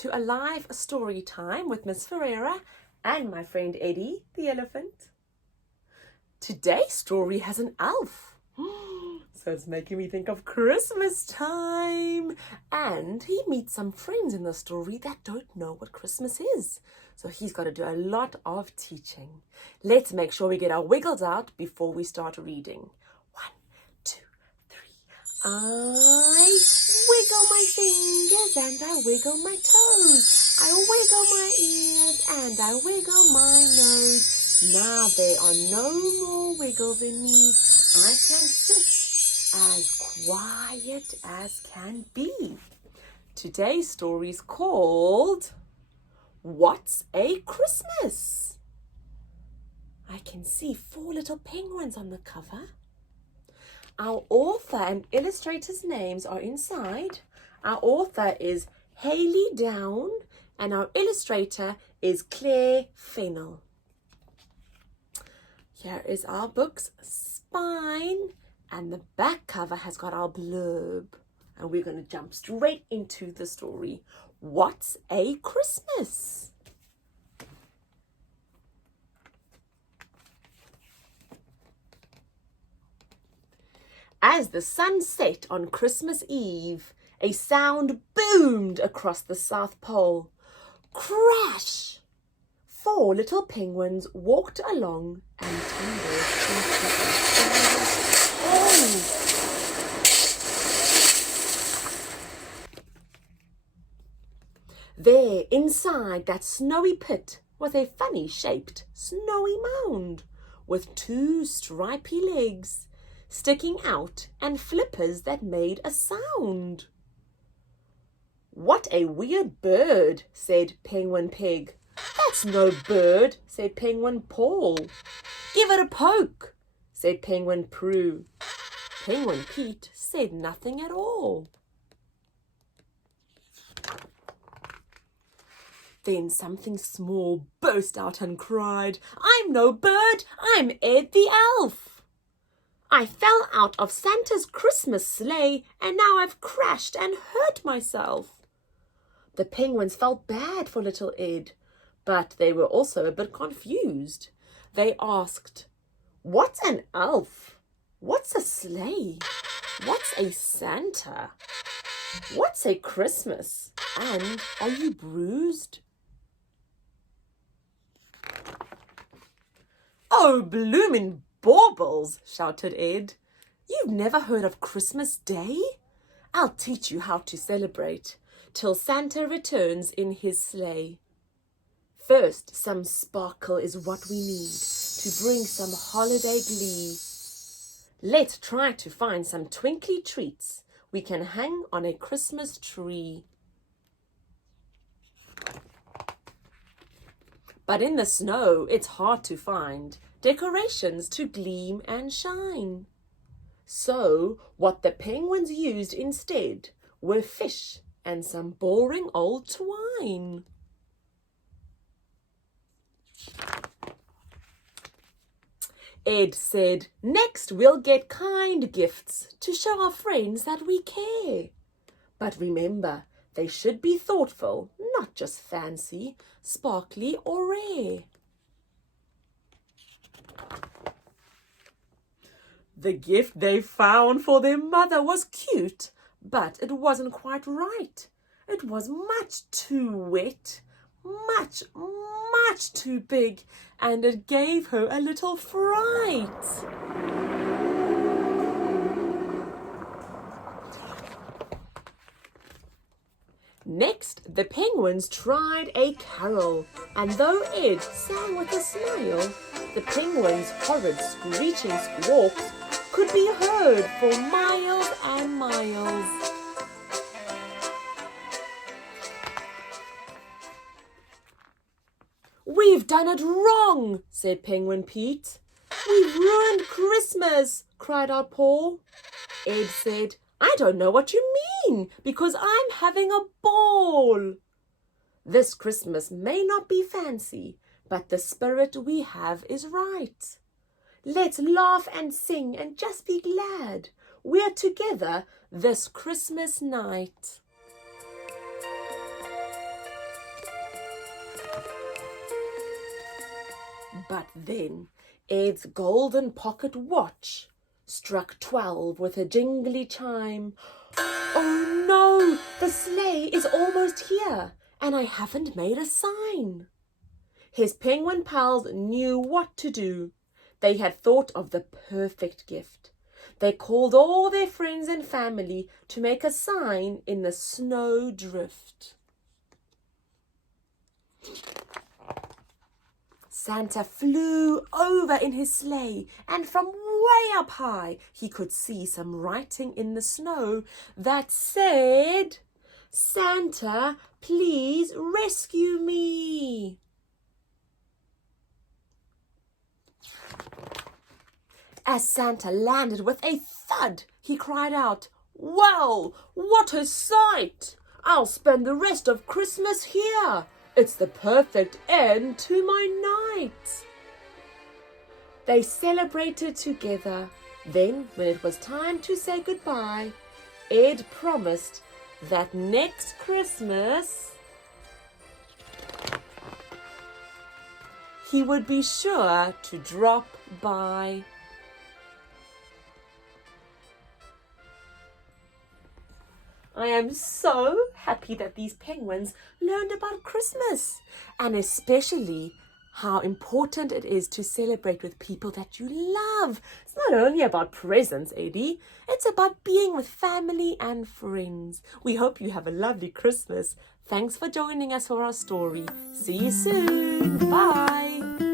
to a live story time with Miss Ferreira and my friend Eddie, the elephant. Today's story has an elf. So it's making me think of Christmas time. And he meets some friends in the story that don't know what Christmas is. So he's got to do a lot of teaching. Let's make sure we get our wiggles out before we start reading. 1, 2, 3. I wiggle my fingers and I wiggle my toes. I wiggle my ears and I wiggle my nose. Now there are no more wiggles in me. I can sit as quiet as can be. Today's story is called What's a Christmas? I can see 4 little penguins on the cover. Our author and illustrator's names are inside. Our author is Hayley and our illustrator is Clare Fennel. Here is our book's spine, and the back cover has got our blurb. And we're going to jump straight into the story. What's a Christmas? As the sun set on Christmas Eve, a sound boomed across the South Pole. Crash! 4 little penguins walked along and tumbled into a hole. There, inside that snowy pit, was a funny-shaped snowy mound with 2 stripy legs sticking out and flippers that made a sound. "What a weird bird," said Penguin Peg. "That's no bird," said Penguin Paul. "Give it a poke," said Penguin Prue. Penguin Pete said nothing at all. Then something small burst out and cried, "I'm no bird, I'm Ed the elf. I fell out of Santa's Christmas sleigh and now I've crashed and hurt myself." The penguins felt bad for little Ed, but they were also a bit confused. They asked, "What's an elf? What's a sleigh? What's a Santa? What's a Christmas? And are you bruised?" "Oh, bloomin' baubles!" shouted Ed. "You've never heard of Christmas Day? I'll teach you how to celebrate till Santa returns in his sleigh. First, some sparkle is what we need to bring some holiday glee. Let's try to find some twinkly treats we can hang on a Christmas tree. But in the snow, it's hard to find decorations to gleam and shine. So what the penguins used instead were fish and some boring old twine. Ed said, "Next we'll get kind gifts to show our friends that we care. But remember, they should be thoughtful, not just fancy, sparkly or rare." The gift they found for their mother was cute, but it wasn't quite right. It was much too wet, much too big, and it gave her a little fright. Next, the penguins tried a carol, and though Ed sang with a smile, the penguins' horrid screeching squawks could be heard for miles and miles. "We've done it wrong," said Penguin Pete. "We've ruined Christmas," cried out Paul. Ed said, "I don't know what you mean, because I'm having a ball. This Christmas may not be fancy, but the spirit we have is right. Let's laugh and sing and just be glad we're together this Christmas night." But then Ed's golden pocket watch struck 12 with a jingly chime. Oh no, the sleigh is almost here, and I haven't made a sign. His penguin pals knew what to do. They had thought of the perfect gift. They called all their friends and family to make a sign in the snowdrift. Santa flew over in his sleigh, and from way up high he could see some writing in the snow that said, "Santa, please rescue me." As Santa landed with a thud, he cried out, "Well, what a sight! I'll spend the rest of Christmas here. It's the perfect end to my night." They celebrated together. Then, when it was time to say goodbye, Ed promised that next Christmas he would be sure to drop by. I am so happy that these penguins learned about Christmas, and especially how important it is to celebrate with people that you love. It's not only about presents, Eddie. It's about being with family and friends. We hope you have a lovely Christmas. Thanks for joining us for our story. See you soon. Bye.